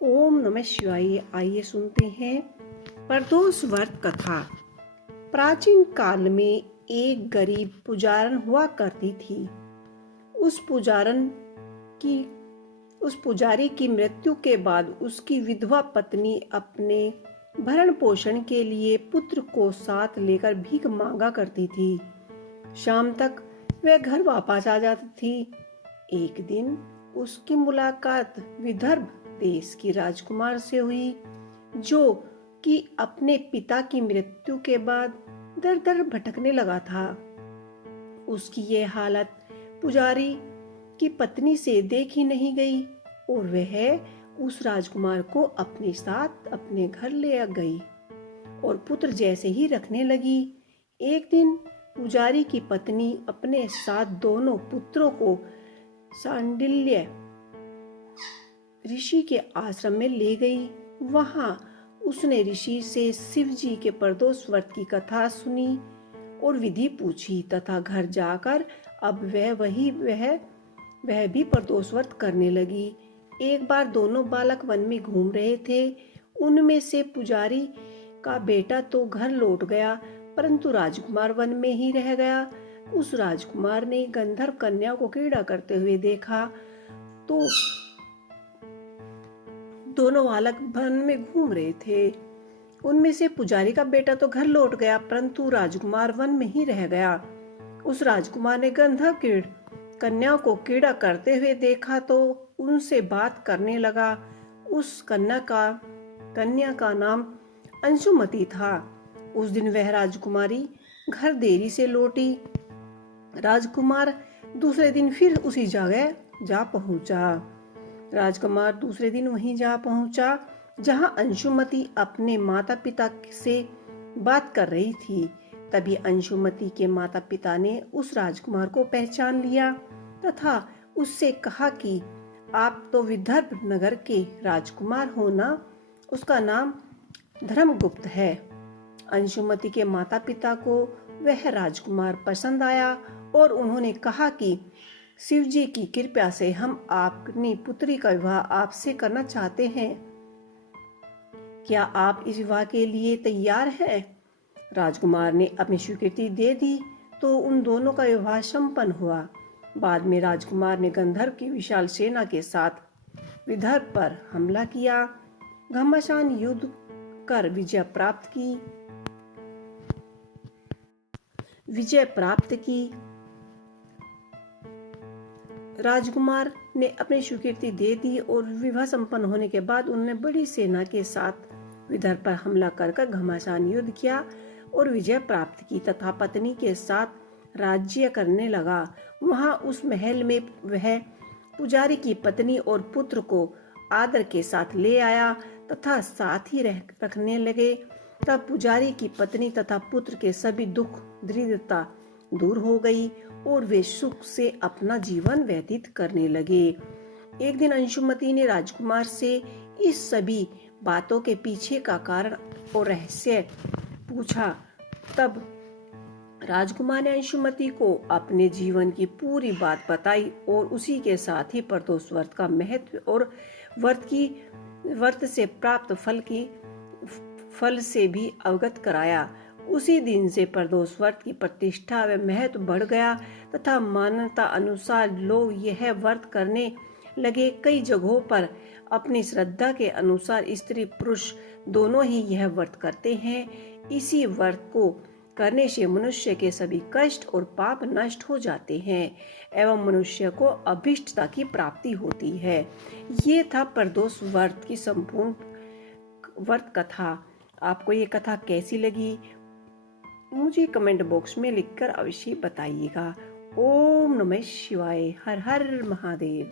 ओम नमः शिवाय। आइए सुनते हैं प्रदोष व्रत कथा। प्राचीन काल में एक गरीब पुजारन हुआ करती थी। उस की उस पुजारी की मृत्यु के बाद उसकी विधवा पत्नी अपने भरण पोषण के लिए पुत्र को साथ लेकर भीख मांगा करती थी। शाम तक वह घर वापस आ जाती थी। एक दिन उसकी मुलाकात विदर्भ देश की राजकुमार से हुई, जो कि अपने पिता की मृत्यु के बाद दर दर भटकने लगा था। उसकी यह हालत पुजारी की पत्नी से देखी नहीं गई और वह उस राजकुमार को अपने साथ अपने घर ले गई और पुत्र जैसे ही रखने लगी। एक दिन पुजारी की पत्नी अपने साथ दोनों पुत्रों को सांडिल्य ऋषि के आश्रम में ले गई। वहां उसने ऋषि से शिव जी के प्रदोष व्रत की कथा सुनी और विधि पूछी तथा घर जाकर अब वह भी प्रदोष व्रत करने लगी। एक बार दोनों बालक वन में घूम रहे थे। उनमें से पुजारी का बेटा तो घर लौट गया, परंतु राजकुमार वन में ही रह गया। उस राजकुमार ने गंधर्व कन्या को क्रीड़ा करते हुए देखा तो दोनों बालक वन में घूम रहे थे। उनमें से पुजारी का बेटा तो घर लौट गया, परंतु राजकुमार वन में ही रह गया। उस राजकुमार ने गंधर्व कन्या को क्रीड़ा करते हुए देखा तो उनसे बात करने लगा। उस कन्या का नाम अंशुमती था। उस दिन वह राजकुमारी घर देरी से लौटी। राजकुमार दूसरे दिन फिर उसी जगह जा पहुंचा। राजकुमार दूसरे दिन वहीं जा पहुंचा जहां अंशुमती अपने माता पिता से बात कर रही थी। तभी अंशुमती के माता पिता ने उस राजकुमार को पहचान लिया तथा उससे कहा कि आप तो विदर्भ नगर के राजकुमार हो ना? उसका नाम धर्मगुप्त है। अंशुमती के माता पिता को वह राजकुमार पसंद आया और उन्होंने कहा कि शिव जी की कृपा से हम अपनी पुत्री का विवाह आपसे करना चाहते हैं। क्या आप इस विवाह के लिए तैयार हैं? राजकुमार ने अपनी स्वीकृति दे दी तो उन दोनों का विवाह संपन्न हुआ। बाद में राजकुमार ने गंधर्व की विशाल सेना के साथ विदर्भ पर हमला किया, घमासान युद्ध कर विजय प्राप्त की। राजकुमार ने अपनी स्वीकृति दे दी और विवाह संपन्न होने के बाद उन्होंने बड़ी सेना के साथ विदर्भ पर हमला कर घमासान युद्ध किया और विजय प्राप्त की तथा पत्नी के साथ राज्य करने लगा। वहां उस महल में वह पुजारी की पत्नी और पुत्र को आदर के साथ ले आया तथा साथ ही रखने लगे। तब पुजारी की पत्नी तथा पुत्र के सभी दुख दरिद्रता दूर हो गई और वे सुख से अपना जीवन व्यतीत करने लगे। एक दिन अंशुमती ने राजकुमार से इस सभी बातों के पीछे का कारण और रहस्य पूछा। तब राजकुमार ने अंशुमती को अपने जीवन की पूरी बात बताई और उसी के साथ ही प्रदोष व्रत का महत्व और व्रत से प्राप्त फल से भी अवगत कराया। उसी दिन से प्रदोष व्रत की प्रतिष्ठा व महत्व बढ़ गया तथा मान्यता अनुसार लोग यह व्रत करने लगे। कई जगहों पर अपनी श्रद्धा के अनुसार स्त्री पुरुष दोनों ही यह व्रत करते हैं। इसी व्रत को करने से मनुष्य के सभी कष्ट और पाप नष्ट हो जाते हैं एवं मनुष्य को अभीष्टता की प्राप्ति होती है। ये था प्रदोष व्रत की संपूर्ण व्रत कथा। आपको ये कथा कैसी लगी मुझे कमेंट बॉक्स में लिखकर अवश्य बताइएगा। ओम नमः शिवाय। हर हर महादेव।